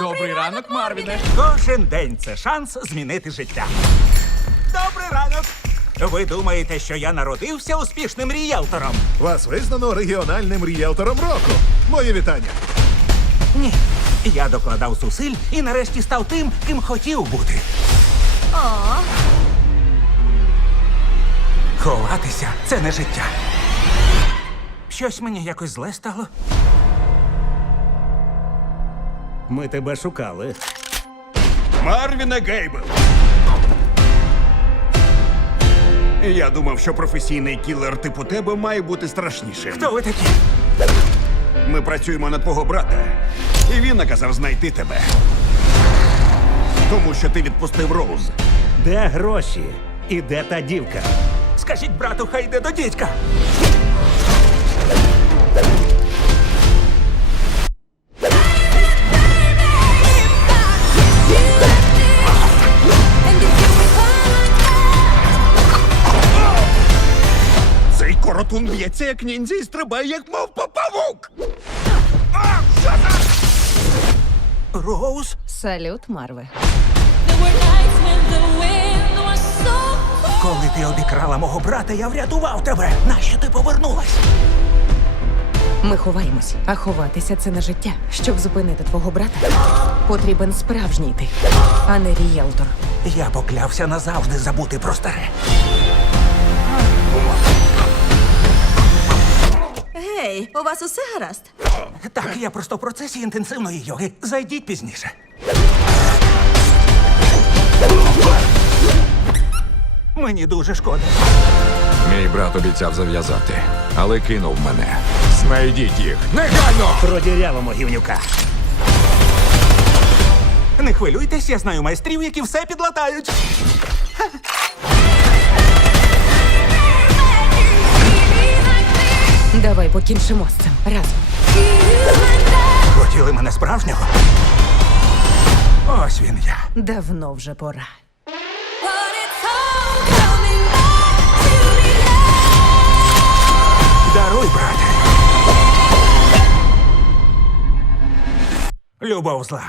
Добрий ранок, Марвіне. Кожен день це шанс змінити життя. Добрий ранок! Ви думаєте, що я народився успішним ріелтором? Вас визнано регіональним ріелтором року. Моє вітання. Ні. Я докладав зусиль і нарешті став тим, ким хотів бути. Ховатися це не життя. Щось мені якось зле стало. Ми тебе шукали. Марвіне Гейбл. Я думав, що професійний кілер типу тебе має бути страшнішим. Хто ви такі? Ми працюємо на твого брата, і він наказав знайти тебе. Тому що ти відпустив Роуз. Де гроші? І де та дівка? Скажіть брату, хай йде до дідька. Цей б'ється як ніндзя і стрибає, як мов павук. А, що за... Роуз? Салют, Марве. Коли ти обікрала мого брата, я врятував тебе. Нащо ти повернулась? Ми ховаємось, а ховатися це не життя. Щоб зупинити твого брата, потрібен справжній ти, а не рієлтор. Я поклявся назавжди забути про старе. У вас усе гаразд? Так, я просто в процесі інтенсивної йоги. Зайдіть пізніше. Мені дуже шкода. Мій брат обіцяв зав'язати, але кинув мене. Знайдіть їх негайно! Продірявимо гівнюка. Не хвилюйтесь, я знаю майстрів, які все підлатають. Давай покінчимо з цим разом. Хотіли мене справжнього. Ось він я. Давно вже пора. Даруй, брате. Любов зла.